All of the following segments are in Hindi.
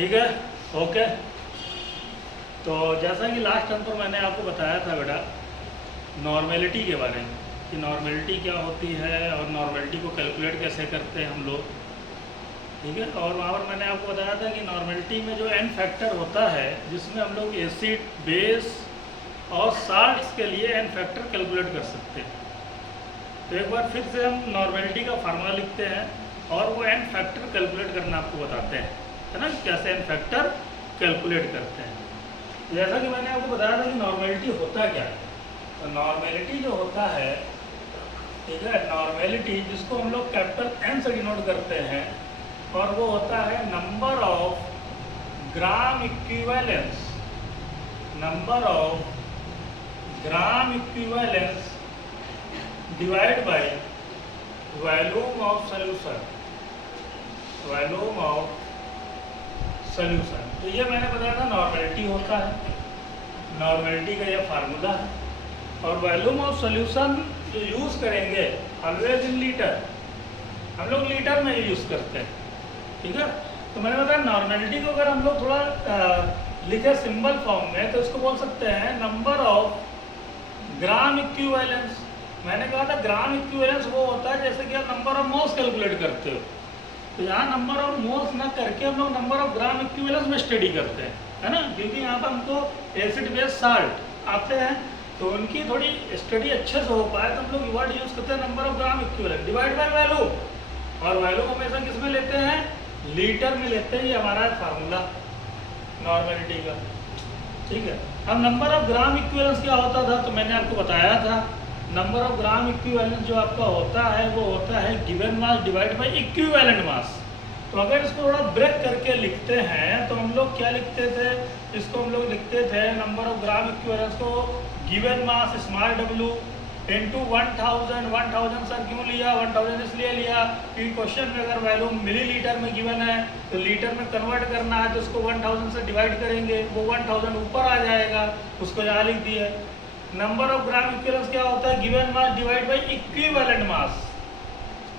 ठीक है, ओके। तो जैसा कि लास्ट टाइम पर मैंने आपको बताया था बेटा नॉर्मेलिटी के बारे में कि नॉर्मेलिटी क्या होती है और नॉर्मेलिटी को कैलकुलेट कैसे करते हैं हम लोग, ठीक है। और वहाँ पर मैंने आपको बताया था कि नॉर्मेलिटी में जो एन फैक्टर होता है जिसमें हम लोग एसिड, बेस और साल्ट्स के लिए एन फैक्टर कैलकुलेट कर सकते हैं। तो एक बार फिर से हम नॉर्मेलिटी का फार्मूला लिखते हैं और वो एन फैक्टर कैलकुलेट करना आपको बताते हैं, है ना, कैसे एन फैक्टर कैलकुलेट करते हैं। जैसा कि मैंने आपको बताया था कि नॉर्मेलिटी होता क्या है। तो नॉर्मेलिटी जो होता है, ठीक है, नॉर्मेलिटी जिसको हम लोग कैपिटल एन से डिनोट करते हैं और वो होता है number of gram equivalence, number of gram equivalence divide by volume of solution, volume of solution. तो ये मैंने बताया था नॉर्मेलिटी होता है, नॉर्मेलिटी का ये फार्मूला है। और वॉल्यूम ऑफ सॉल्यूशन जो यूज़ करेंगे ऑलवेज इन लीटर, हम लोग लीटर में यूज़ करते हैं, ठीक है। तो मैंने बताया नॉर्मेलिटी को अगर हम लोग थोड़ा लिखे सिंबल फॉर्म में तो इसको बोल सकते हैं नंबर ऑफ ग्राम इक्विवेलेंस। मैंने कहा था ग्राम इक्विवेलेंस वो होता है जैसे कि आप नंबर ऑफ मोल्स कैलकुलेट करते हो, तो यहाँ नंबर ऑफ मोल्स ना करके हम लोग नंबर ऑफ ग्राम इक्विवेलेंस में स्टडी करते हैं, है ना, क्योंकि यहाँ पर हमको एसिड बेस साल्ट आते हैं तो उनकी थोड़ी स्टडी अच्छे से हो पाए तो हम लोग वर्ड यूज़ करते हैं number of gram equivalent divide by value. और वैल्यू हमेशा किस में लेते हैं, लीटर में लेते हैं। ये हमारा फार्मूला नॉर्मेलिटी का, ठीक है। अब नंबर ऑफ ग्राम इक्विवेलेंस क्या होता था तो मैंने आपको बताया था नंबर ऑफ ग्राम इक्विवेलेंस जो आपका होता है वो होता है given mass divide by equivalent मास। तो अगर इसको थोड़ा ब्रेक करके लिखते हैं तो हम लोग क्या लिखते थे, इसको हम लोग लिखते थे नंबर ऑफ ग्राम इक्विवेलेंस को given mass small w into 1000 sir क्यों लिया, 1000 इसलिए लिया क्योंकि क्वेश्चन में अगर वैल्यू मिलीलीटर में गिवन है तो लीटर में कन्वर्ट करना है तो उसको 1000 से डिवाइड करेंगे, वो 1000 ऊपर आ जाएगा, उसको यहाँ लिख दिए। नंबर ऑफ ग्राम इक्विवेलेंस क्या होता है, given mass divide by equivalent mass,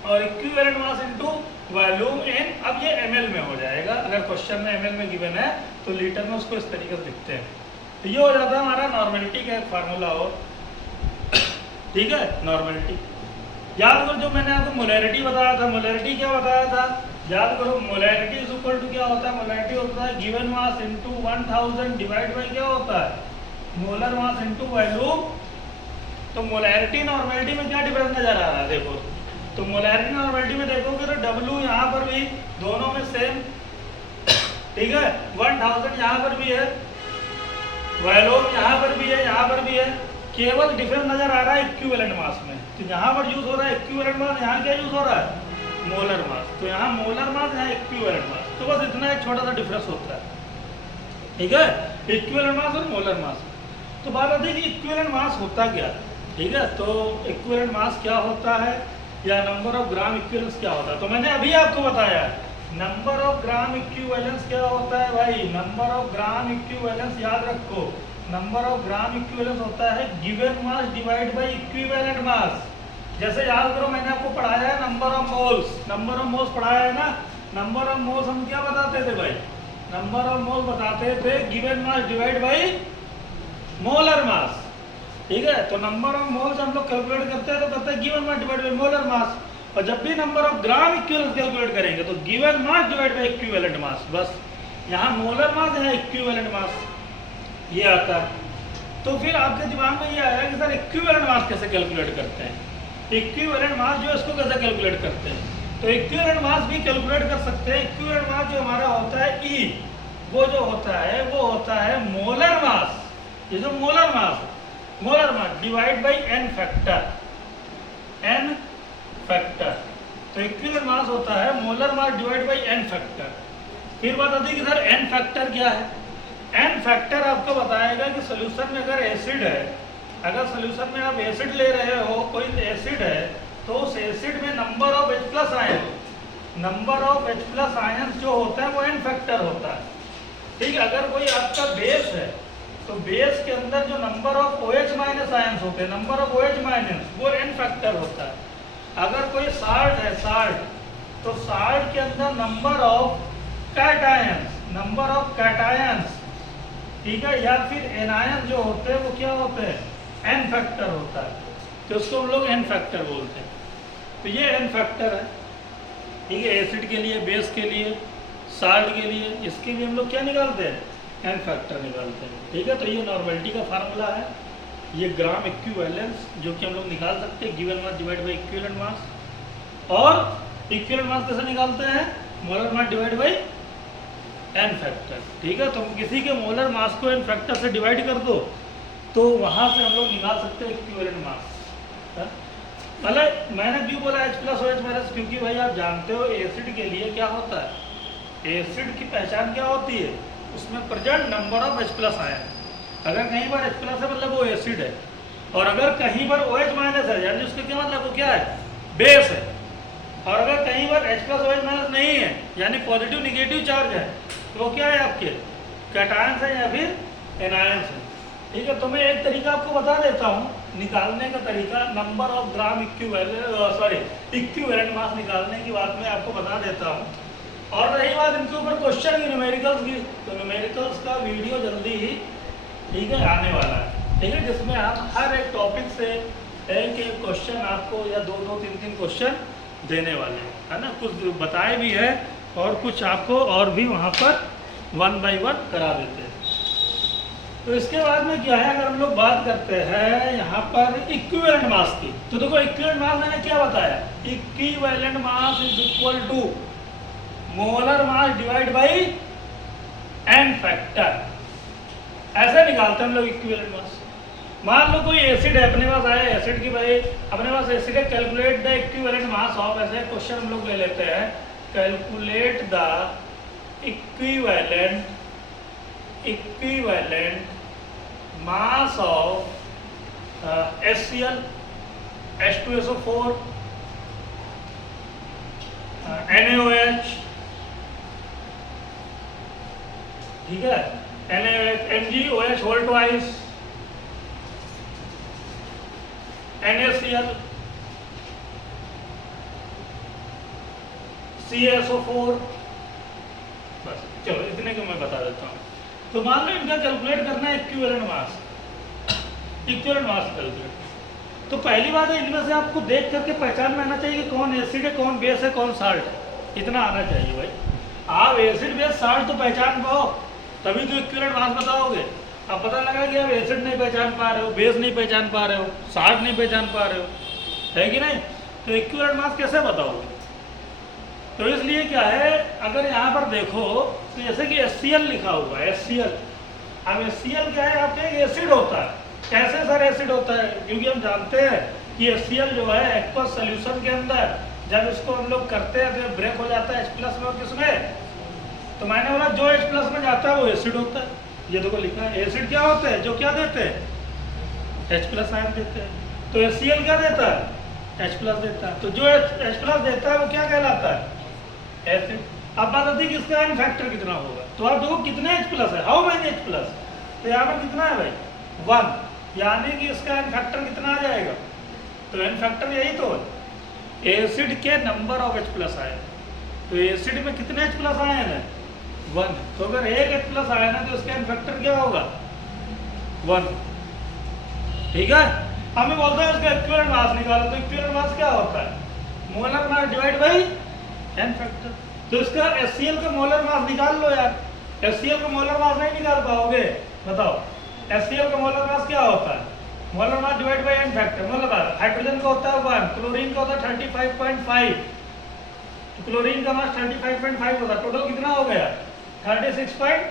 और equivalent mass into volume in, अब ये ml में हो जाएगा। अगर क्वेश्चन में ml में गिवन है तो लीटर में उसको इस तरीके से लिखते हैं। तो ये हो जाता है हमारा नॉर्मेलिटी का एक फार्मूला हो, ठीक है। नॉर्मेलिटी याद करो, जो मैंने आपको मोलैरिटी बताया था, मोलैरिटी क्या बताया था, याद करो मोलैरिटी इज इक्वल टू क्या होता है, मोलैरिटी होता है given mass into 1000 divide by क्या होता है, मोलर मास इनटू वॉल्यूम। तो मोलैरिटी नॉर्मेलिटी में क्या डिफरेंस नजर आ रहा है, देखो तो मोलैरिटी नॉर्मेलिटी में देखोगे तो W यहाँ पर भी दोनों में सेम, ठीक है, 1000 यहाँ पर भी है, वॉल्यूम यहाँ पर भी है, यहाँ पर भी है, केवल डिफरेंस नजर आ रहा है इक्विवेलेंट मास में। तो यहाँ पर यूज हो रहा है इक्विवेलेंट मास, यहाँ क्या यूज हो रहा है, मोलर मास। तो यहाँ मोलर मास, यहाँ इक्विवेलेंट मास, तो बस इतना एक छोटा सा डिफरेंस होता है, ठीक है, इक्विवेलेंट मास और मोलर मास। तो बात आती है कि इक्विवेलेंट मास होता क्या है, ठीक है। तो इक्विवेलेंट मास क्या होता है या नंबर ऑफ ग्राम इक्विवेलेंस क्या होता है, तो मैंने अभी आपको बताया नंबर ऑफ ग्राम इक्विवेलेंस क्या होता है भाई, नंबर ऑफ ग्राम इक्विवेलेंस याद रखो, नंबर ऑफ ग्राम इक्विवेलेंस होता है given mass divide by equivalent मास। जैसे याद करो मैंने आपको पढ़ाया है number of moles, number of moles पढ़ाया है ना, नंबर ऑफ मोल्स हम क्या बताते थे भाई, नंबर ऑफ मोल्स बताते थे given mass divide by molar mass, ठीक है। तो नंबर ऑफ मोल्स हम लोग कैलकुलेट करते हैं तो कहते हैं given mass divide by molar mass, और जब भी number of gram equivalence calculate करेंगे तो given mass divide by equivalent मास, बस यहाँ मोलर मास है इक्विवेलेंट मास ये आता है। तो फिर आपके दिमाग में ये आया कि सर इक्विवेलेंट मास कैसे कैलकुलेट करते हैं, इक्विवेलेंट मास जो इसको कैसे कैलकुलेट करते हैं, तो इक्विवेलेंट मास भी कैलकुलेट कर सकते हैं। इक्विवेलेंट मास जो हमारा होता है E, वो जो होता है वो होता है मोलर मास, ये जो molar mass divide by n factor, n factor. तो इक्विवेलेंट मास होता है molar mass divide by n factor. फिर बात आती है कि सर एन फैक्टर क्या है, एन फैक्टर आपको बताएगा कि सोल्यूशन में अगर एसिड है, अगर सोल्यूशन में आप एसिड ले रहे हो, कोई एसिड है तो उस एसिड में number of H plus ion, number of H plus ion जो होता है वो एन फैक्टर होता है, ठीक है। अगर कोई आपका बेस है तो बेस के अंदर जो number of OH minus ions होते हैं, नंबर ऑफ OH माइनस, वो एन फैक्टर होता है। अगर कोई साल्ट है, साल्ट, तो साल्ट के अंदर number of cations, number of cations, ठीक है, या फिर एनायन जो होते हैं वो क्या होते हैं, एन फैक्टर होता है, तो उसको हम लोग एन फैक्टर बोलते हैं। तो ये एन फैक्टर है, ठीक है, एसिड के लिए, बेस के लिए, साल्ट के लिए, इसके लिए हम लोग क्या निकालते हैं, एन फैक्टर निकालते हैं, ठीक है। तो ये नॉर्मेलिटी का फार्मूला है, ये ग्राम इक्विवेलेंस जो कि हम लोग निकाल सकते हैं, given mass divide by equivalent mass, और इक्विवेलेंट मास कैसे निकालते हैं, molar mass divide by n factor, ठीक है। तो किसी के मोलर मास को एन फैक्टर से डिवाइड कर दो तो वहाँ से हम लोग निकाल सकते हैं इक्विवेलेंट मास। मतलब मैंने क्यों बोला H प्लस OH माइनस, क्योंकि भाई आप जानते हो एसिड के लिए क्या होता है, एसिड की पहचान क्या होती है, उसमें present number of H plus ion, अगर कहीं पर H प्लस है मतलब वो एसिड है, और अगर कहीं पर OH माइनस है यानी उसका क्या मतलब वो क्या है, बेस है, और अगर कहीं पर H प्लस OH माइनस नहीं है यानी पॉजिटिव निगेटिव चार्ज है, तो वो क्या है, आपके कैटायंस है या फिर एनायंस है, ठीक है। तो मैं एक तरीका आपको बता देता हूँ निकालने का तरीका, number of gram equivalent mass निकालने की बात मैं आपको बता देता हूँ। और रही बात इनके ऊपर क्वेश्चन की, न्यूमेरिकल्स की, तो न्यूमेरिकल्स का वीडियो जल्दी ही, ठीक है, आने वाला है, ठीक है, जिसमें आप हर एक टॉपिक से एक एक क्वेश्चन आपको या दो दो तीन तीन क्वेश्चन देने वाले हैं, है ना, कुछ बताए भी है और कुछ आपको और भी वहाँ पर 1 बाय 1 करा देते हैं। तो इसके बाद में क्या है, अगर हम लोग बात करते हैं यहाँ पर इक्विवेलेंट मास की, तो देखो इक्विवेलेंट मास मैंने क्या बताया, equivalent mass is equal to molar mass divide by n factor, ऐसे निकालते हैं हम लोग इक्विवेलेंट मास। मान लो कोई एसिड है, अपने पास आया एसिड की, भाई अपने पास एसिड है, calculate the equivalent mass of, ऐसे क्वेश्चन हम लोग ले लेते हैं, calculate the equivalent mass of HCl, H2SO4, NaOH, ठीक है, NaOH, MgOH whole twice, NaCl, CaSO4, बस चलो इतने को मैं बता देता हूँ। तो मान लो इनका कैलकुलेट करना है इक्विवेलेंट मास कैलकुलेट, तो पहली बात है इनमें से आपको देख करके पहचान में आना चाहिए कि कौन एसिड है, कौन बेस है, कौन साल्ट है, इतना आना चाहिए भाई। आप एसिड बेस साल्ट तो पहचान पाओ तभी तो इक्विवेलेंट मास बताओगे। अब पता लगा कि आप एसिड नहीं पहचान पा रहे हो, बेस नहीं पहचान पा रहे हो, साल्ट नहीं पहचान पा रहे हो, है कि नहीं, तो इक्विवेलेंट मास कैसे बताओगे। तो इसलिए क्या है, अगर यहाँ पर देखो तो जैसे कि HCl लिखा हुआ है, HCl, अब HCl क्या है, आपके एसिड होता है। कैसे सर एसिड होता है, क्योंकि हम जानते हैं कि HCl जो है एक्वस सोल्यूशन के अंदर जब इसको हम लोग करते हैं तो ब्रेक हो जाता है H प्लस में और किसमें, तो मैंने बोला जो H प्लस में जाता है वो एसिड होता है। ये देखो लिखा है, एसिड क्या होते हैं, जो क्या देते हैं, H प्लस आयन देते हैं। तो HCl क्या देता है, H प्लस देता है। तो जो H प्लस देता है वो क्या कहलाता है, एसिड। अब बात आती है कि इसका एन फैक्टर कितना होगा, तो आप देखो कितने H प्लस है, हाउ मेनी H प्लस, तो यहाँ पर कितना है भाई 1, यानी कि इसका एन फैक्टर कितना आ जाएगा, तो एन फैक्टर यही तो है, एसिड के number of H plus ion, तो एसिड में कितने H प्लस आयन है 1, तो अगर एक H प्लस आयन है तो उसका एन फैक्टर क्या होगा 1, ठीक है। अब मैं बोलता हूँ इसका इक्विवेलेंट मास निकालो, तो इक्विवेलेंट मास क्या होता है, molar mass divide by n factor. तो इसका HCl का मोलर मास निकाल लो यार, HCl का मोलर मास नहीं निकाल पाओगे, बताओ HCl का मोलर मास क्या होता है, molar mass divide by n factor, molar mass hydrogen का होता है 1, क्लोरीन का होता है 35.5, तो क्लोरीन का मास 35.5 होता है, टोटल कितना हो गया 36.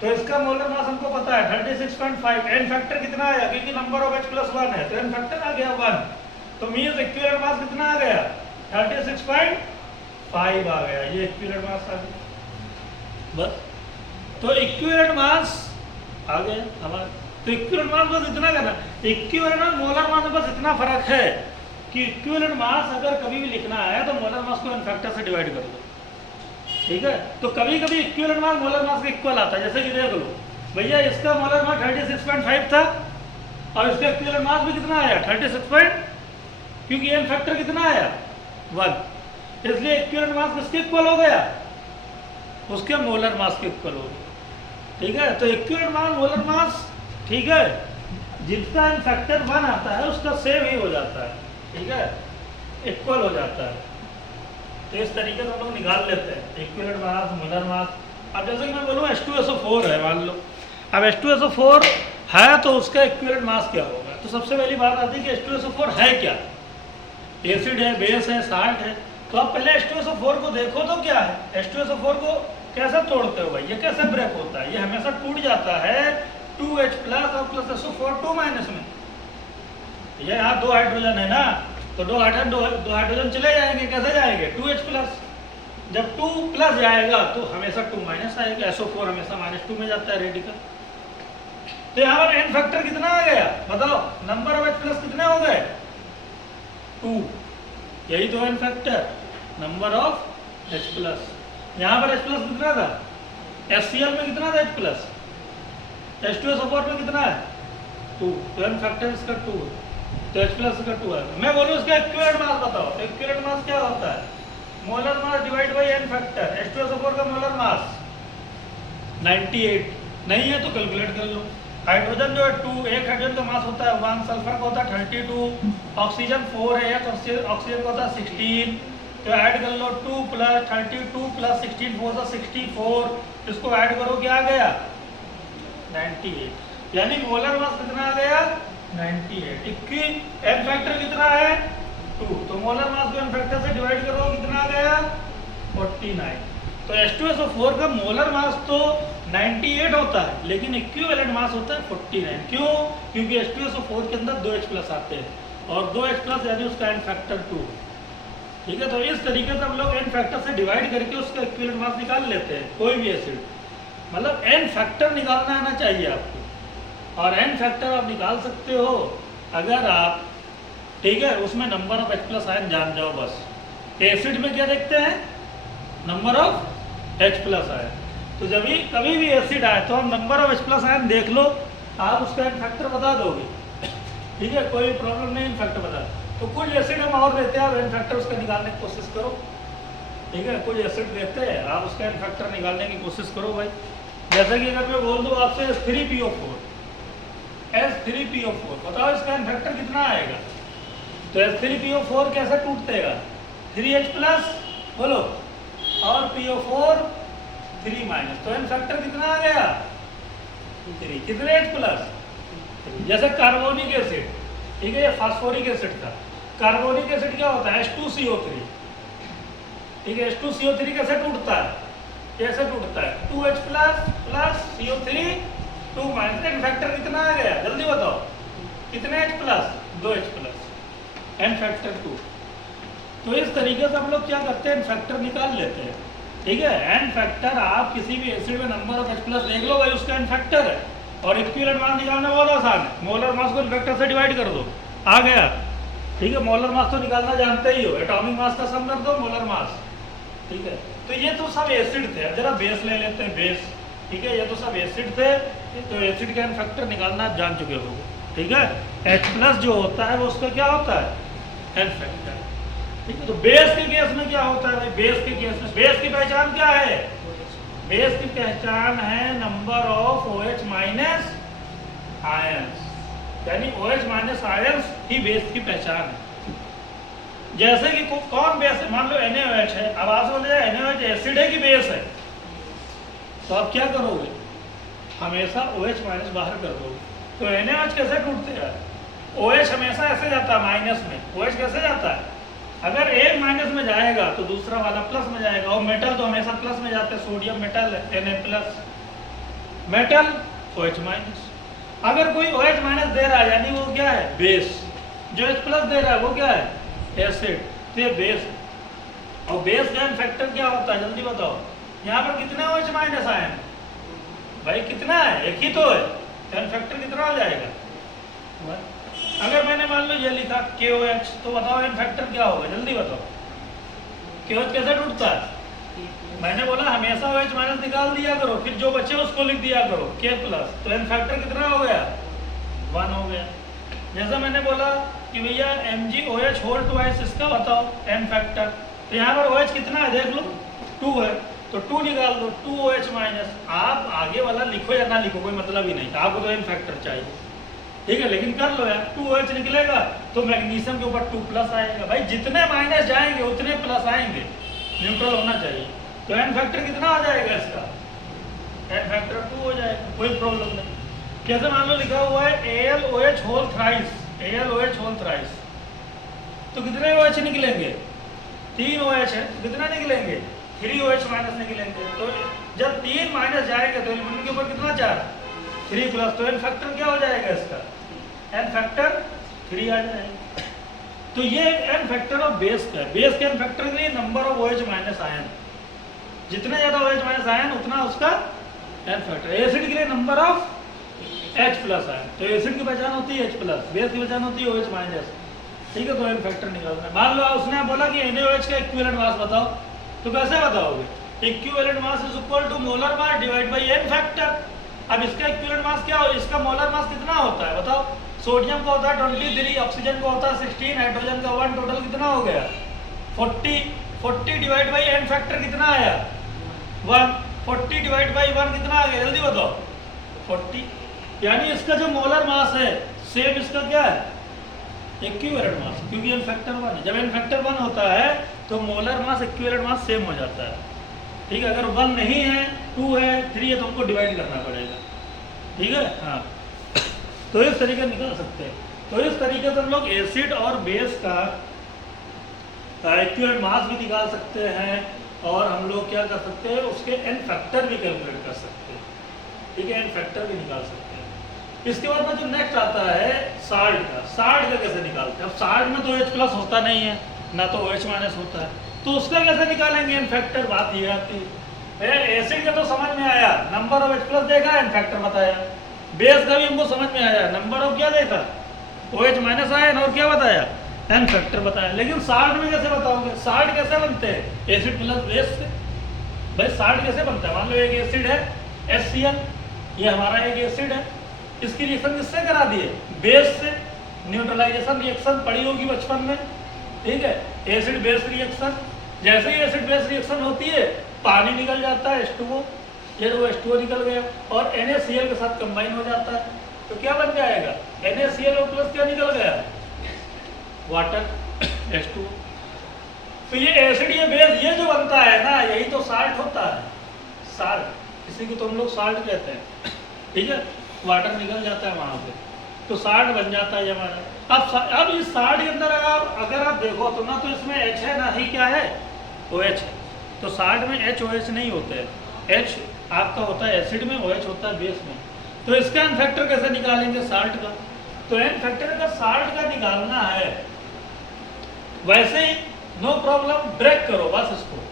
तो इसका मोलर मास हमको पता है 36.5, एन फैक्टर कितना आया, क्योंकि नंबर ऑफ H प्लस 1 है तो एन फैक्टर आ गया 1, तो मीन्स इक्विवेलेंट मास कितना आ गया 36.5 आ गया, ये इक्विवेलेंट मास आ गया बस। तो इक्विवेलेंट मास आ गया हमारा, तो इक्विवेलेंट मास बस इतना करना, इक्विवेलेंट और मोलर मास में बस इतना फर्क है कि इक्विवेलेंट मास अगर कभी भी लिखना है तो मोलर मास को एन फैक्टर से डिवाइड कर दो, ठीक है। तो कभी कभी इक्विवेलेंट मास मोलर मास के इक्वल आता है, जैसे कि देख लो भैया इसका मोलर मास 36.5 था और इसका इक्विवेलेंट मास भी कितना आया 36, क्योंकि एन फैक्टर कितना आया 1, इसलिए इक्विवेलेंट मास किसके इक्वल हो गया उसके मोलर मास के इक्वल होगी। ठीक है, तो इक्विवेलेंट मास मोलर मास, ठीक है, जिसका n फैक्टर 1 आता है उसका सेम ही हो जाता है। ठीक है, इक्वल हो जाता है। तो इस तरीके से हम लोग निकाल लेते हैं इक्विवेलेंट मास मोलर मास। अब जैसे कि मैं बोलूँ H2SO4 है, मान लो अब H2SO4 है तो उसका इक्विवेलेंट मास क्या होगा। तो सबसे पहली बात आती है कि H2SO4 है क्या, एसिड है, बेस है, साल्ट है। तो आप पहले H2SO4 को देखो तो क्या है, H2SO4 को कैसे तोड़ते हो भाई, ये कैसे ब्रेक होता है, ये हमेशा टूट जाता है 2H प्लस और प्लस SO4 2 माइनस में। ये यहाँ 2 हाइड्रोजन है ना, तो दो हाइड्रोजन चले जाएंगे, कैसे जाएंगे 2H प्लस। जब 2 प्लस जाएगा तो हमेशा 2 माइनस आएगा, SO4 हमेशा -2 में जाता है रेडिकल। तो यहाँ पर n फैक्टर कितना आ गया बताओ, नंबर ऑफ H प्लस कितने हो गए 2, यही तो n factor number of H plus. यहाँ पर H प्लस कितना था, HCl में कितना था H प्लस, H2SO4 में कितना है 2, तो n फैक्टर इसका 2 है, तो H प्लस का 2 है। मैं बोलूँ इसका इक्विवेलेंट मास बताओ, इक्विवेलेंट मास क्या होता है, molar mass divide by n factor. H2SO4 का मोलर मास 98 नहीं है तो कैलकुलेट कर लो। हाइड्रोजन जो है 2, एक हाइड्रोजन का मास होता है 1, सल्फर का होता है 32, ऑक्सीजन 4 है, एक ऑक्सीजन का होता है 16, तो ऐड कर लो 2 प्लस 32 प्लस 16 4 सा 64, इसको ऐड करो क्या आ गया 98, यानी मोलर मास कितना आ गया 98। इक्की n फैक्टर कितना है 2, तो मोलर मास को n फैक्टर से डिवाइड करो कितना आ गया 49। तो H2SO4 का मोलर मास तो 98 होता है लेकिन इक्विवेलेंट मास होता है 49। क्यों, क्योंकि H2SO4 के अंदर 2H प्लस आते हैं और 2H प्लस यानी उसका n फैक्टर 2। ठीक है, तो इस तरीके से हम लोग n फैक्टर से डिवाइड करके उसका इक्विवेलेंट मास निकाल लेते हैं कोई भी एसिड। मतलब n फैक्टर निकालना आना चाहिए आपको, और n फैक्टर आप निकाल सकते हो अगर आप, ठीक है, उसमें number of H plus ion जान जाओ बस। एसिड में क्या देखते हैं, number of H plus ion. तो जब भी कभी भी एसिड आए तो हम number of H plus ion देख लो, आप उसका n फैक्टर बता दोगे। ठीक है, कोई प्रॉब्लम नहीं, n फैक्टर बता। तो कुछ एसिड हम और देते हैं, आप n फैक्टर उसका निकालने की कोशिश करो। ठीक है, कुछ एसिड देते हैं, आप उसका n फैक्टर निकालने की कोशिश करो भाई। जैसे कि अगर मैं बोल दूँ आपसे H3PO4, H3PO4 बताओ इसका n फैक्टर कितना आएगा। तो H3PO4 कैसे टूटेगा, 3H प्लस बोलो और PO4 3 माइनस, तो n फैक्टर कितना आ गया 3, कितने H प्लस। जैसे कार्बोनिक एसिड, ठीक है, ये फास्फोरिक एसिड था। कार्बोनिक एसिड क्या होता है H2CO3, ठीक है, H2CO3 कैसे टूटता है, कैसे टूटता है 2H plus plus CO3 2 minus, n factor कितना आ गया जल्दी बताओ, कितने H plus 2H plus, n factor 2। तो इस तरीके से हम लोग क्या करते हैं, n फैक्टर निकाल लेते हैं। ठीक है, n फैक्टर आप किसी भी एसिड में नंबर ऑफ H प्लस देख लो भाई, उसका n फैक्टर है। और इक्विवेलेंट मास निकालना बहुत आसान है, मोलर मास को n फैक्टर से डिवाइड कर दो, आ गया। ठीक है, मोलर मास तो निकालना जानते ही हो, एटॉमिक मास का सम कर दो मोलर मास। ठीक है, तो ये तो सब एसिड थे। अब जरा बेस ले लेते हैं, बेस। ठीक है, ये तो सब एसिड थे, तो एसिड का n फैक्टर निकालना आप जान चुके हो। ठीक है, H प्लस जो होता है वो उसका क्या होता है n फैक्टर। ठीक है, तो बेस के केस में क्या होता है भाई, बेस के केस में बेस की पहचान क्या है, बेस की पहचान है number of OH minus ions, यानी OH माइनस आयंस ही बेस की पहचान है। जैसे कि कौन बेस है, मान लो NaOH है, अब आपसे बोला जाए NaOH एसिड है कि बेस है, तो आप क्या करोगे, हमेशा OH माइनस बाहर कर दोगे। तो NaOH कैसे टूटते हैं, OH हमेशा ऐसे जाता है माइनस में, OH कैसे जाता है, अगर एक माइनस में जाएगा तो दूसरा वाला प्लस में जाएगा, और मेटल तो हमेशा प्लस में जाते हैं, सोडियम मेटल है Na plus, metal OH minus. अगर कोई OH माइनस दे रहा है यानी वो क्या है बेस, जो H प्लस दे रहा है वो क्या है एसिड, तो ये बेस है। और बेस का n फैक्टर क्या होता है जल्दी बताओ, यहाँ पर कितना OH माइनस आया है भाई, कितना है, एक ही तो है, तो n फैक्टर कितना हो जाएगा। अगर मैंने मान लो ये लिखा KOH, तो बताओ n फैक्टर क्या होगा जल्दी बताओ, KOH कैसे टूटता है, मैंने बोला हमेशा OH माइनस निकाल दिया करो, फिर जो बचे उसको लिख दिया करो K प्लस, तो n फैक्टर कितना हो गया 1 हो गया। जैसा मैंने बोला कि भैया MgOH होल ट्वाइस, इसका बताओ n फैक्टर, तो यहाँ पर OH कितना है देख लो 2 है, तो 2 निकाल दो, 2OH माइनस। आप आगे वाला लिखो या ना लिखो कोई मतलब ही नहीं था, आपको तो एन फैक्टर चाहिए, ठीक है, लेकिन कर लो यार। 2OH निकलेगा तो मैग्नीशियम के ऊपर 2 प्लस आएगा। भाई जितने माइनस जाएंगे उतने प्लस आएंगे, न्यूट्रल होना चाहिए। तो एन फैक्टर कितना आ जाएगा इसका, एन फैक्टर 2 हो जाएगा, कोई प्रॉब्लम नहीं। जैसे मान लो लिखा हुआ है AlOH whole thrice, AlOH whole thrice, तो कितने OH निकलेंगे, 3 OH है, कितना निकलेंगे, 3OH माइनस निकलेंगे। तो जब 3 माइनस जाएगा तो एलिमेंट के ऊपर कितना 4, 3 प्लस, तो एन फैक्टर क्या हो जाएगा इसका, एन फैक्टर 3 आ जाएगा। तो ये एन फैक्टर ऑफ बेस का है। बेस के एन फैक्टर के लिए number of OH minus ion, जितने ज्यादा OH माइनस आयन उतना उसका एन फैक्टर। एसिड के लिए number of H plus ion, तो एसिड की पहचान होती है H प्लस, बेस की पहचान होती है OH माइनस, ठीक है। तो एन फैक्टर निकालना है। मान लो उसने बोला कि NaOH का इक्विवेलेंट मास बताओ, तो कैसे बताओगे, equivalent mass is equal to molar mass divide by n factor. अब इसका इक्विवेलेंट मास क्या हो, इसका मोलर मास कितना होता है बताओ। सोडियम का होता है 23, ऑक्सीजन का होता है 16, हाइड्रोजन का 1, टोटल कितना हो गया 40। 40 डिवाइड बाई एन फैक्टर कितना आया 1, 40 डिवाइड बाई 1 कितना आ गया, जल्दी बताओ 40। यानी इसका जो मोलर मास है सेम इसका क्या है, इक्विवेलेंट मास, क्योंकि एन फैक्टर 1 है। जब एन फैक्टर 1 होता है तो molar mass equivalent mass same हो जाता है, ठीक है। अगर 1 नहीं है, 2 है, 3 है, तो हमको डिवाइड करना पड़ेगा, ठीक है। हाँ, तो इस तरीके निकाल सकते हैं। तो इस तरीके से हम लोग एसिड और बेस का इक्विवेलेंट मास भी निकाल सकते हैं, और हम लोग क्या कर सकते हैं, उसके एन फैक्टर भी कैलकुलेट कर सकते हैं, ठीक है, एन फैक्टर भी निकाल सकते हैं। इसके बाद में जो नेक्स्ट आता है साल्ट का। साल्ट का कैसे निकालते हैं। अब साल्ट में तो H प्लस होता नहीं है, ना तो OH माइनस होता है, तो उसका कैसे निकालेंगे एन फैक्टर। बात ये आती है, एसिड का तो समझ में आया, नंबर ऑफ H प्लस देखा, एन फैक्टर बताया। बेस का भी हमको समझ में आया, नंबर ऑफ क्या देखा, OH माइनस आया, और क्या बताया, एन फैक्टर बताया। लेकिन साल्ट में कैसे बताओगे, साल्ट कैसे बनते हैं, एसिड प्लस बेस से। भाई साल्ट कैसे बनता है, मान लो एक एसिड है HCl, ये हमारा एक एसिड है, इसकी रिएक्शन किससे करा दिए, बेस से। न्यूट्रलाइजेशन रिएक्शन पढ़ी होगी बचपन में, ठीक है, एसिड बेस रिएक्शन। जैसे ही एसिड बेस रिएक्शन होती है पानी निकल जाता है H2O, ये वो H2O निकल गया और NaCl के साथ कंबाइन हो जाता है, तो क्या बन जाएगा, NaCl प्लस क्या निकल गया, वाटर H2O। तो ये एसिड ये बेस ये जो बनता है ना, यही तो साल्ट होता है, साल्ट, इसी को तो हम लोग साल्ट कहते हैं, ठीक है। वाटर निकल जाता है वहां से, तो साल्ट बन जाता है हमारा। अब इस साल्ट के अंदर अगर आप देखो तो ना तो इसमें H है ना ही क्या है, OH है। तो साल्ट में HOH नहीं होते हैं, H आपका होता है एसिड में, OH होता है बेस में। तो इसका एन फैक्टर कैसे निकालेंगे साल्ट का। तो एन फैक्टर का साल्ट का निकालना है, वैसे ही नो प्रॉब्लम, ब्रेक करो बस इसको।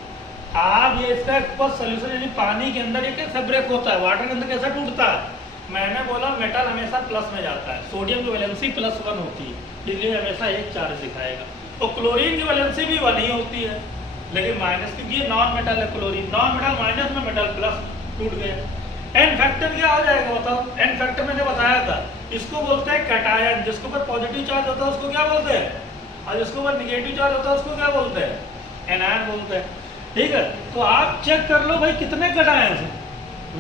आप ये इसका बस सोल्यूशन, यानी पानी के अंदर ये कैसे ब्रेक होता है, वाटर के अंदर कैसे टूटता है। मैंने बोला मेटल हमेशा प्लस में जाता है, सोडियम की वैलेंसी +1 होती है, इसलिए हमेशा एक चार्ज दिखाएगा। और क्लोरीन की वैलेंसी भी 1 ही होती है, लेकिन माइनस, क्योंकि ये नॉन मेटल है क्लोरीन, नॉन मेटल माइनस में मेटल प्लस, टूट गया। एन फैक्टर क्या हो जाएगा बताओ, एन फैक्टर मैंने बताया था, इसको बोलते हैं कैटायन। जिसके ऊपर पॉजिटिव चार्ज होता है उसको क्या बोलते हैं, और जिसके ऊपर निगेटिव चार्ज होता है उसको क्या बोलते हैं, एनायन बोलते हैं, ठीक है। तो आप चेक कर लो भाई कितने कैटायन है,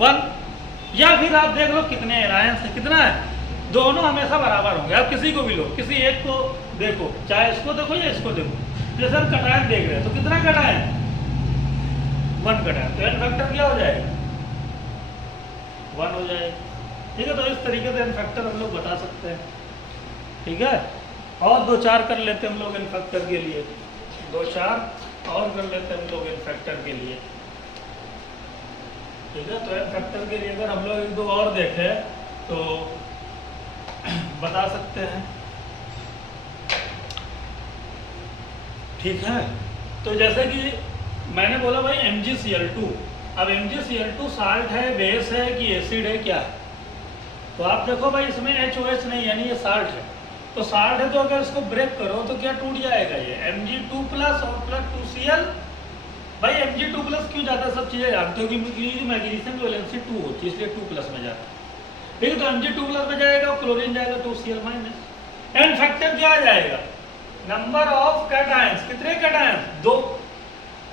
1, या फिर आप देख लो कितने एनायन है, कितना है, दोनों हमेशा बराबर होंगे। आप किसी को भी लो, किसी एक को देखो, चाहे इसको देखो या इसको देखो, जैसे हम कैटायन देख रहे हैं, तो कितना कैटायन, 1 कैटायन, तो एन फैक्टर क्या हो जाएगा, 1 हो जाएगा, ठीक है। तो इस तरीके से एन फैक्टर हम लोग बता सकते हैं, ठीक है। और 2-4 कर लेते हैं हम लोग एन फैक्टर के लिए, 2-4 और कर लेते हैं हम लोग एन फैक्टर के लिए, ठीक है। तो एन फैक्टर के लिए अगर हम लोग 1-2 और देखें तो बता सकते हैं, ठीक है। तो जैसे कि मैंने बोला भाई MgCl2, अब MgCl2 साल्ट है, बेस है कि एसिड है, क्या है। तो आप देखो भाई इसमें HOH नहीं, यानी ये साल्ट है, तो साल्ट है, तो अगर इसको ब्रेक करो तो क्या टूट जाएगा, ये Mg2 प्लस और प्लस 2Cl। भाई Mg2 प्लस क्यों जाता है, सब चीज़ें जानते हो कि मैग्नीशियम की वैलेंसी 2 होती है, इसलिए 2 प्लस में जाता है, ठीक है। तो Mg2 प्लस में जाएगा, क्लोरीन जाएगा 2Cl माइनस। एन फैक्टर क्या आ जाएगा, नंबर ऑफ कैटायंस, कितने कैटायंस, 2,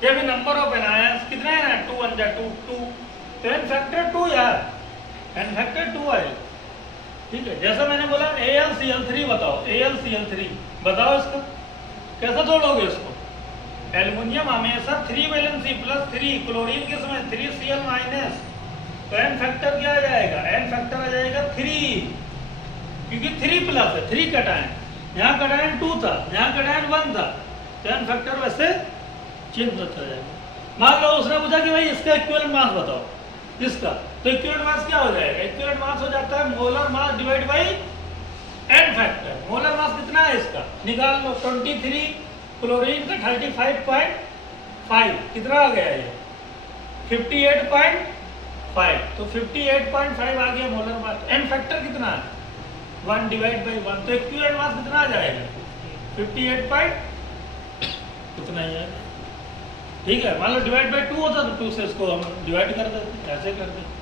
ये भी नंबर ऑफ एनायंस कितने हैं, 2 1 जा 2 2, तो n फैक्टर 2 यार, n फैक्टर 2 आए। ठीक है, जैसा मैंने बोला AlCl3 बताओ, AlCl3 बताओ इसका कैसे जोड़ोगे इसको। एल्युमिनियम हमेशा 3 वैलेंसी प्लस 3, क्लोरीन किसमें 3Cl माइनस, तो n फैक्टर क्या आ जाएगा, n फैक्टर आ जाएगा 3, क्योंकि 3 प्लस है, 3 कटायन, यहाँ कटायन 2 था, यहाँ कटायन 1 था, तो n फैक्टर वैसे चेंज होता जाएगा। मान लो उसने पूछा कि भाई इसका इक्विवेलेंट मास बताओ, इसका, तो इक्विवेलेंट मास क्या हो जाएगा, इक्विवेलेंट मास हो जाता है molar mass divide by n factor. Molar मास कितना है इसका निकाल लो, 23, क्लोरीन का 35.5, कितना आ गया ये 58.5, तो 58.5 आ गया मोलर मास। n फैक्टर कितना है 1 डिवाइड बाई 1, तो इक्विवेलेंट मास कितना आ जाएगा 58 कितना ही है। ठीक है, मान लो डिवाइड बाई 2 होता तो 2 से इसको हम डिवाइड कर देते, ऐसे कर देते।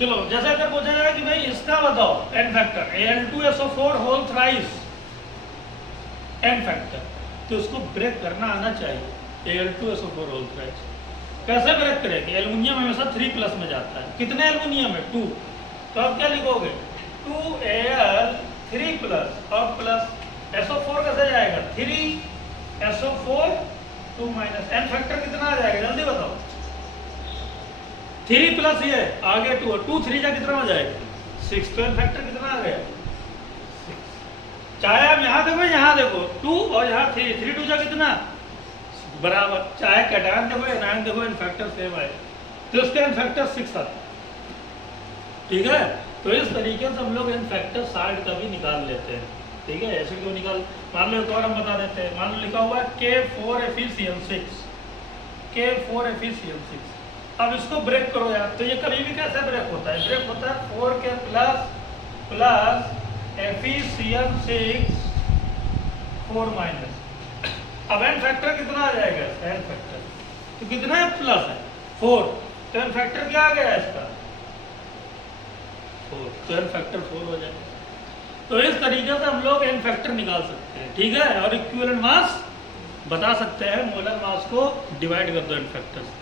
चलो जैसे अगर पूछा जाए कि भाई इसका बताओ n factor, Al2SO4 whole thrice n factor, तो इसको ब्रेक करना आना चाहिए। Al2SO4 होल थ्राइस कैसे ब्रेक करेंगे, एल्युमिनियम हमेशा 3 प्लस में जाता है, कितने एल्युमिनियम है 2, तो आप क्या लिखोगे 2Al3 प्लस और प्लस SO4 कैसे जाएगा 3SO4 2 माइनस, n फैक्टर कितना आ जाएगा जल्दी बताओ, 3 प्लस ये आगे 2, 2 3 जा कितना हो जाएगा 6, तो n फैक्टर कितना आ गया 6। चाहे आप यहाँ देखो यहाँ देखो 2 और यहाँ 3, 3 2 जा कितना बराबर, चाहे कैटायन देखो या एनायन देखो n फैक्टर सेम आए, तो उसका n फैक्टर 6 आता है। ठीक है, तो इस तरीके से हम लोग n फैक्टर साइड का भी निकाल लेते हैं। ठीक है, ऐसे क्यों निकाल, मान लो एक और हम बता देते हैं, मान लो लिखा हुआ है K4FeCl6, K4FeCl6, अब इसको ब्रेक करो यार, तो ये कभी भी कैसे ब्रेक होता है, ब्रेक होता है 4K प्लस FeCl6 4 माइनस, अब n फैक्टर कितना आ जाएगा, n फैक्टर तो कितना है प्लस है 4, तो n फैक्टर क्या आ गया इसका 4, तो n फैक्टर 4 हो जाएगा। तो इस तरीके से हम लोग n फैक्टर निकाल सकते हैं। ठीक है, और इक्विवेलेंट मास बता सकते हैं, मोलर मास को डिवाइड कर दो n फैक्टर से।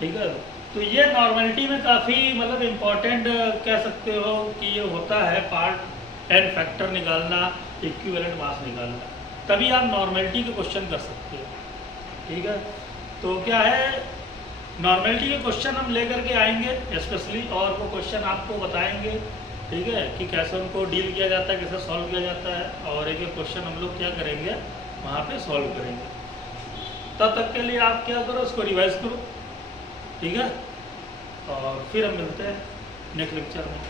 ठीक है, तो ये नॉर्मेलिटी में काफ़ी मतलब इम्पोर्टेंट कह सकते हो कि ये होता है पार्ट, n फैक्टर निकालना, इक्विवेलेंट मास निकालना, तभी आप नॉर्मेलिटी के क्वेश्चन कर सकते हो। ठीक है, तो क्या है नॉर्मेलिटी के क्वेश्चन हम लेकर के आएंगे स्पेशली, और वो क्वेश्चन आपको बताएंगे। ठीक है, कि कैसे उनको डील किया जाता है, कैसे सॉल्व किया जाता है, और एक एक क्वेश्चन हम लोग क्या करेंगे वहाँ पे सॉल्व करेंगे। तब तक के लिए आप क्या करो, इसको रिवाइज करो। ठीक है, और फिर हम मिलते हैं नेक्स्ट लेक्चर में।